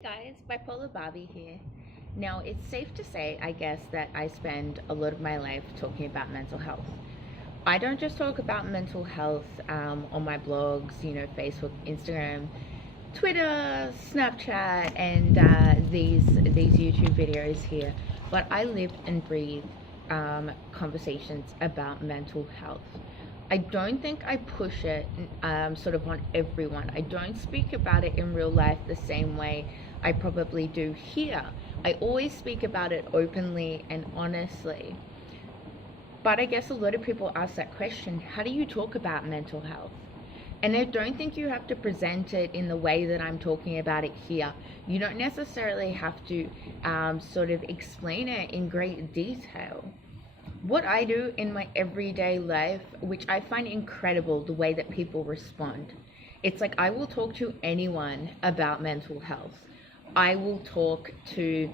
Guys, Bipolar Barbie here. Now, it's safe to say, I guess, that I spend a lot of my life talking about mental health. I don't just talk about mental health on my blogs, Facebook, Instagram, Twitter, Snapchat, and these YouTube videos here, but I live and breathe conversations about mental health. I don't think I push it sort of on everyone. I don't speak about it in real life the same way I probably do here. I always speak about it openly and honestly. But I guess a lot of people ask that question, how do you talk about mental health? And I don't think you have to present it in the way that I'm talking about it here. You don't necessarily have to sort of explain it in great detail. What I do in my everyday life, which I find incredible, the way that people respond. It's like I will talk to anyone about mental health. I will talk to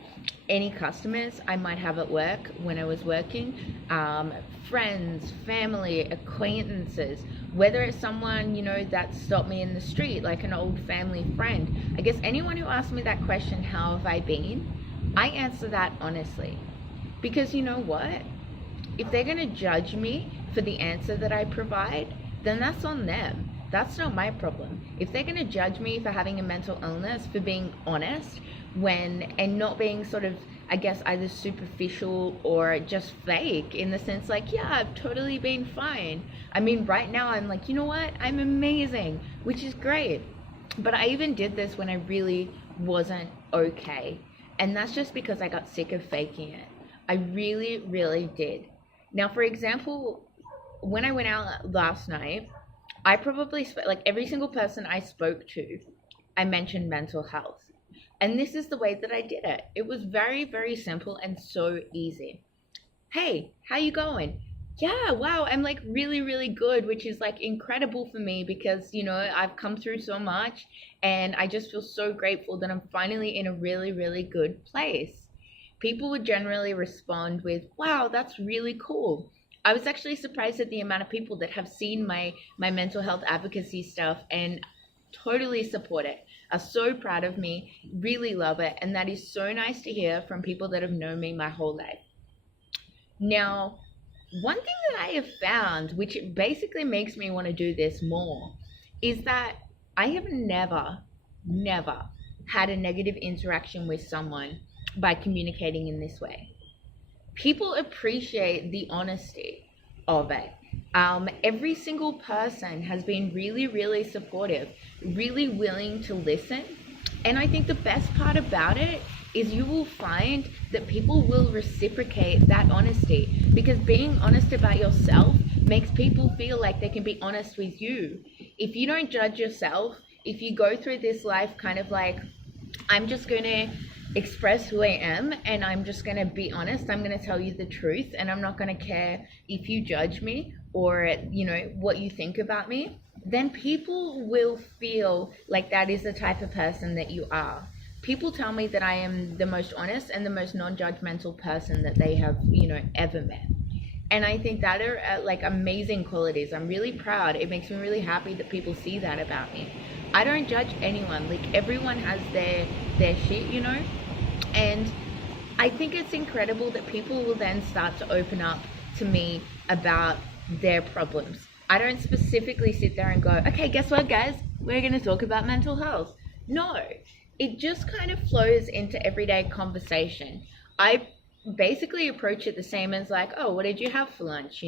any customers I might have at work when I was working, friends, family, acquaintances, whether it's someone, that stopped me in the street, like an old family friend. I guess anyone who asks me that question, how have I been? I answer that honestly. Because you know what? If they're going to judge me for the answer that I provide, then that's on them. That's not my problem. If they're going to judge me for having a mental illness, for being honest, and not being sort of, I guess, either superficial or just fake, in the sense like, yeah, I've totally been fine. I mean, right now I'm like, you know what? I'm amazing, which is great. But I even did this when I really wasn't okay. And that's just because I got sick of faking it. I really, really did. Now, for example, when I went out last night, I probably like every single person I spoke to, I mentioned mental health. And this is the way that I did it. It was very, very simple and so easy. Hey, how you going? Yeah, wow, I'm like really, really good, which is like incredible for me because, I've come through so much and I just feel so grateful that I'm finally in a really, really good place. People would generally respond with, wow, that's really cool. I was actually surprised at the amount of people that have seen my mental health advocacy stuff and totally support it, are so proud of me, really love it. And that is so nice to hear from people that have known me my whole life. Now, one thing that I have found, which basically makes me want to do this more, is that I have never had a negative interaction with someone by communicating in this way. People appreciate the honesty of it. Every single person has been really, really supportive, really willing to listen. And I think the best part about it is you will find that people will reciprocate that honesty, because being honest about yourself makes people feel like they can be honest with you. If you don't judge yourself, if you go through this life kind of like, I'm just going to express who I am and I'm just going to be honest, I'm going to tell you the truth, and I'm not going to care if you judge me or what you think about me, then people will feel like that is the type of person that you are. People tell me that I am the most honest and the most non-judgmental person that they have ever met. And I think that are like amazing qualities. I'm really proud. It makes me really happy that people see that about me. I don't judge anyone. Like, everyone has their shit, and I think it's incredible that people will then start to open up to me about their problems. I don't specifically sit there and go, okay, guess what, guys? We're going to talk about mental health. No, it just kind of flows into everyday conversation. I basically approach it the same as like, oh, what did you have for lunch?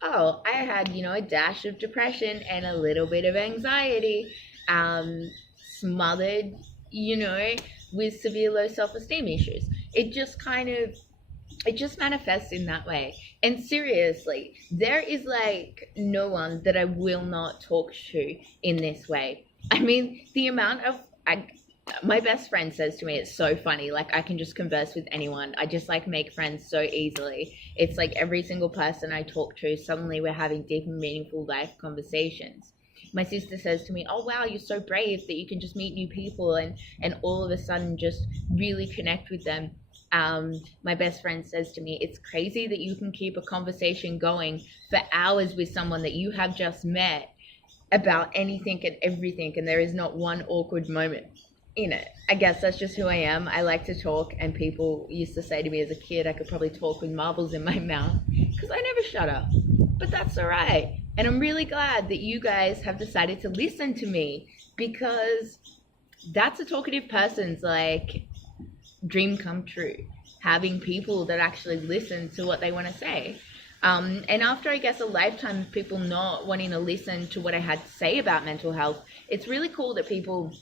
Oh, I had, a dash of depression and a little bit of anxiety, smothered, with severe low self-esteem issues. It just manifests in that way. And seriously, there is like no one that I will not talk to in this way. I mean, the amount of my best friend says to me, it's so funny, like I can just converse with anyone. I just like make friends so easily. It's like every single person I talk to, suddenly we're having deep and meaningful life conversations. My sister says to me, oh wow, you're so brave that you can just meet new people and all of a sudden just really connect with them. My best friend says to me, it's crazy that you can keep a conversation going for hours with someone that you have just met about anything and everything, and there is not one awkward moment. you know, I guess that's just who I am. I like to talk, and people used to say to me as a kid, I could probably talk with marbles in my mouth because I never shut up. But that's all right. And I'm really glad that you guys have decided to listen to me, because that's a talkative person's like dream come true, having people that actually listen to what they want to say. And after, I guess, a lifetime of people not wanting to listen to what I had to say about mental health, it's really cool that people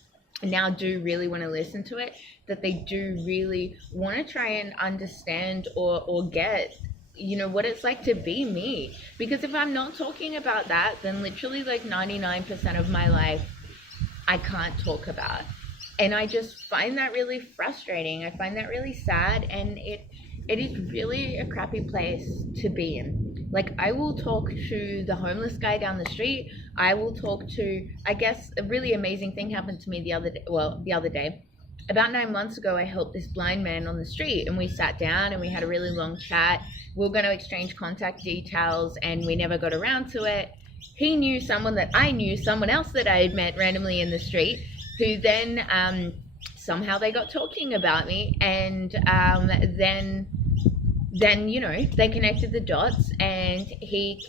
now do really want to listen to it, that they do really want to try and understand or get, you know, what it's like to be me. Because if I'm not talking about that, then literally like 99% of my life I can't talk about. And I just find that really frustrating. I find that really sad, and it is really a crappy place to be in. Like, I will talk to the homeless guy down the street. I will talk to, I guess, a really amazing thing happened to me the other day. About 9 months ago, I helped this blind man on the street, and we sat down and we had a really long chat. We were going to exchange contact details, and we never got around to it. He knew someone that I knew, someone else that I had met randomly in the street, who then somehow they got talking about me, and then you know, they connected the dots, and he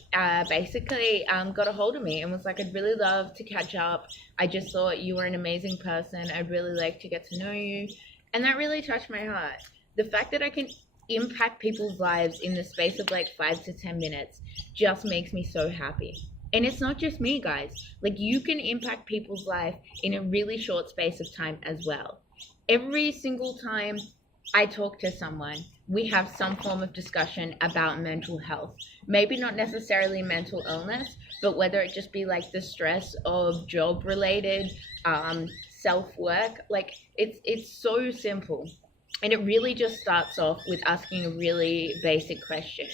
basically got a hold of me and was like, I'd really love to catch up. I just thought you were an amazing person. I'd really like to get to know you. And that really touched my heart. The fact that I can impact people's lives in the space of like 5 to 10 minutes just makes me so happy. And it's not just me, guys. Like, you can impact people's life in a really short space of time as well. Every single time I talk to someone, we have some form of discussion about mental health. Maybe not necessarily mental illness, but whether it just be like the stress of job-related self-work. Like, it's so simple. And it really just starts off with asking a really basic question.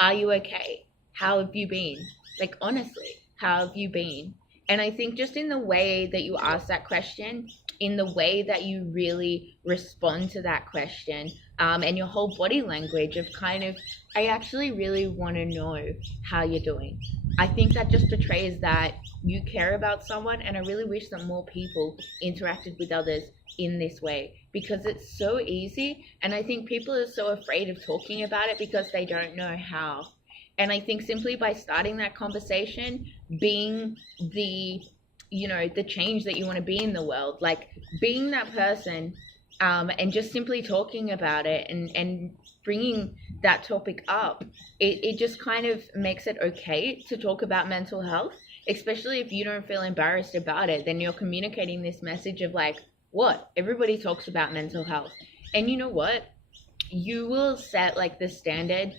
Are you okay? How have you been? Like, honestly, how have you been? And I think just in the way that you ask that question, in the way that you really respond to that question, and your whole body language of kind of, I actually really want to know how you're doing. I think that just betrays that you care about someone, and I really wish that more people interacted with others in this way, because it's so easy, and I think people are so afraid of talking about it because they don't know how. And I think simply by starting that conversation, being the, you know, the change that you want to be in the world, like being that person, and just simply talking about it and bringing that topic up, it just kind of makes it okay to talk about mental health, especially if you don't feel embarrassed about it. Then you're communicating this message of like, what? Everybody talks about mental health. And you know what? You will set like the standard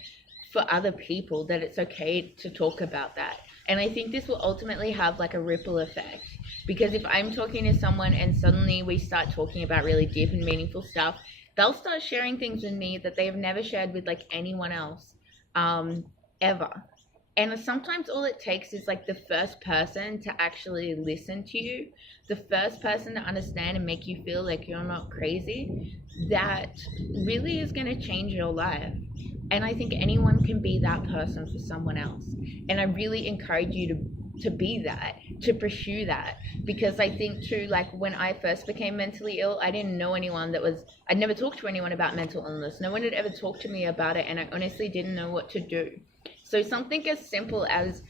for other people that it's okay to talk about that. And I think this will ultimately have like a ripple effect, because if I'm talking to someone and suddenly we start talking about really deep and meaningful stuff, they'll start sharing things with me that they have never shared with like anyone else ever. And sometimes all it takes is like the first person to actually listen to you, the first person to understand and make you feel like you're not crazy. That really is going to change your life. And I think anyone can be that person for someone else. And I really encourage you to be that, to pursue that. Because I think too, like when I first became mentally ill, I didn't know anyone I'd never talked to anyone about mental illness. No one had ever talked to me about it, and I honestly didn't know what to do. So something as simple as,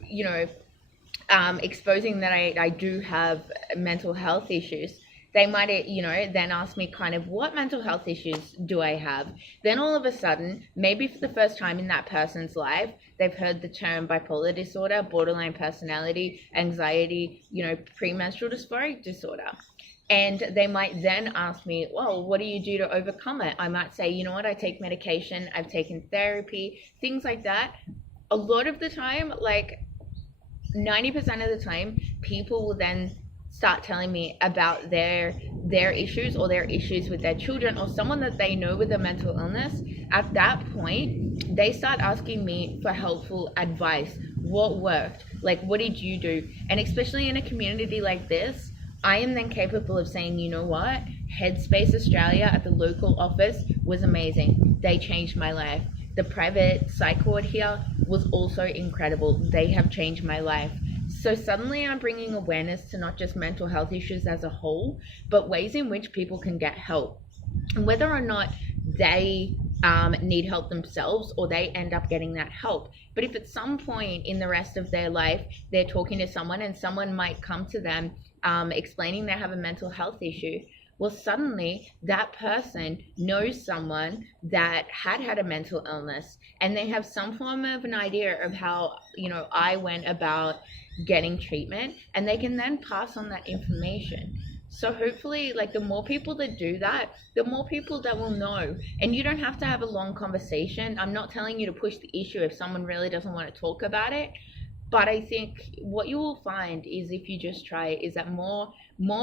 you know, exposing that I do have mental health issues, they might, you know, then ask me kind of, what mental health issues do I have? Then all of a sudden, maybe for the first time in that person's life, they've heard the term bipolar disorder, borderline personality, anxiety, you know, premenstrual dysphoric disorder. And they might then ask me, well, what do you do to overcome it? I might say, you know what, I take medication, I've taken therapy, things like that. A lot of the time, like 90% of the time, people will then start telling me about their issues, or their issues with their children, or someone that they know with a mental illness. At that point, they start asking me for helpful advice. What worked? Like, what did you do? And especially in a community like this, I am then capable of saying, you know what? Headspace Australia at the local office was amazing. They changed my life. The private psych ward here was also incredible. They have changed my life. So suddenly I'm bringing awareness to not just mental health issues as a whole, but ways in which people can get help. And whether or not they need help themselves or they end up getting that help. But if at some point in the rest of their life they're talking to someone and someone might come to them explaining they have a mental health issue, well, suddenly that person knows someone that had a mental illness, and they have some form of an idea of how, I went about getting treatment, and they can then pass on that information. So hopefully, like, the more people that do that, the more people that will know. And you don't have to have a long conversation. I'm not telling you to push the issue if someone really doesn't want to talk about it. But I think what you will find is, if you just try it, is that more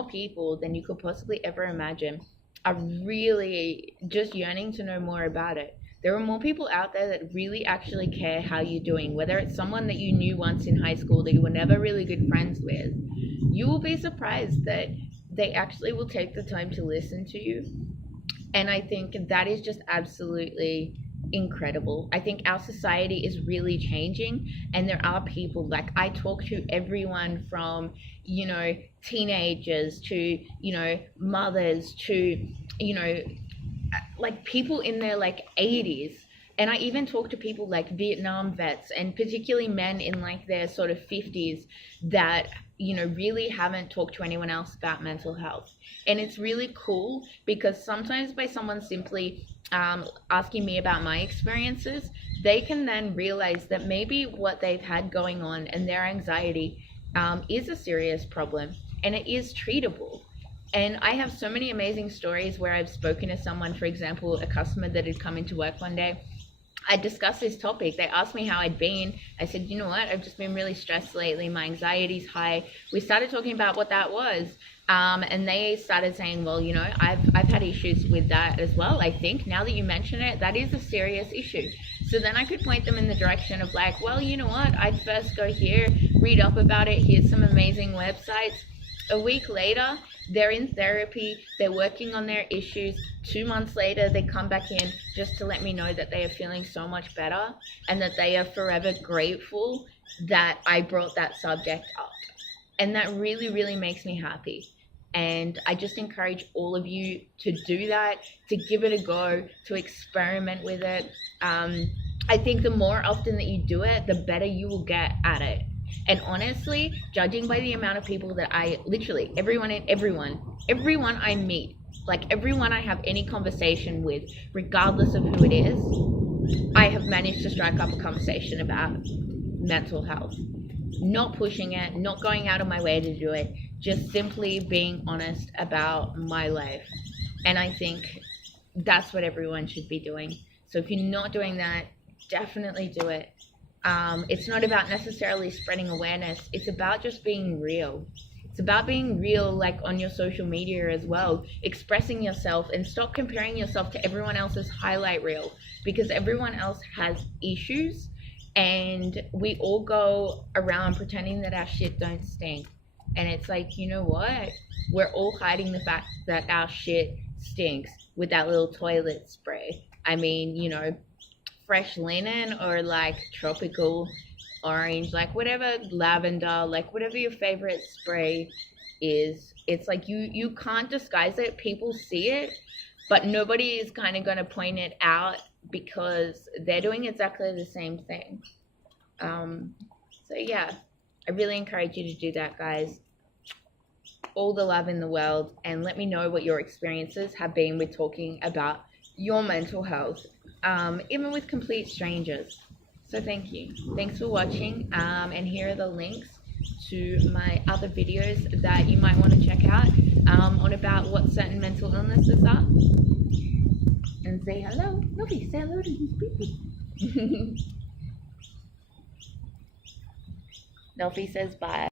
people than you could possibly ever imagine are really just yearning to know more about it. There are more people out there that really actually care how you're doing, whether it's someone that you knew once in high school that you were never really good friends with. You will be surprised that they actually will take the time to listen to you. And I think that is just absolutely incredible. I think our society is really changing, and there are people, like, I talk to everyone from, teenagers to, mothers to, like, people in their, like, 80s. And I even talk to people like Vietnam vets, and particularly men in, like, their sort of 50s that, really haven't talked to anyone else about mental health. And it's really cool because sometimes by someone simply asking me about my experiences, they can then realize that maybe what they've had going on and their anxiety is a serious problem, and it is treatable. And I have so many amazing stories where I've spoken to someone, for example, a customer that had come into work one day. I discussed this topic. They asked me how I'd been. I said, you know what? I've just been really stressed lately. My anxiety's high. We started talking about what that was. And they started saying, well, I've had issues with that as well. I think now that you mention it, that is a serious issue. So then I could point them in the direction of, like, well, you know what? I'd first go here, read up about it. Here's some amazing websites. A week later, they're in therapy, they're working on their issues. 2 months later, they come back in just to let me know that they are feeling so much better, and that they are forever grateful that I brought that subject up. And that really, really makes me happy. And I just encourage all of you to do that, to give it a go, to experiment with it. I think the more often that you do it, the better you will get at it. And honestly, judging by the amount of people that everyone I meet, like everyone I have any conversation with, regardless of who it is, I have managed to strike up a conversation about mental health. Not pushing it, not going out of my way to do it, just simply being honest about my life. And I think that's what everyone should be doing. So if you're not doing that, definitely do it. It's not about necessarily spreading awareness. It's about just being real. It's about being real, like on your social media as well, expressing yourself, and stop comparing yourself to everyone else's highlight reel, because everyone else has issues, and we all go around pretending that our shit don't stink. And it's like, you know what? We're all hiding the fact that our shit stinks with that little toilet spray. I mean, fresh linen, or like tropical orange, like whatever, lavender, like whatever your favorite spray is. It's like you can't disguise it. People see it, but nobody is kind of going to point it out because they're doing exactly the same thing. So yeah, I really encourage you to do that, guys. All the love in the world, and let me know what your experiences have been with talking about your mental health, even with complete strangers. So thank you. Thanks for watching, and here are the links to my other videos that you might want to check out on about what certain mental illnesses are. And say hello. Nobody say hello to these people. Nelfie says bye.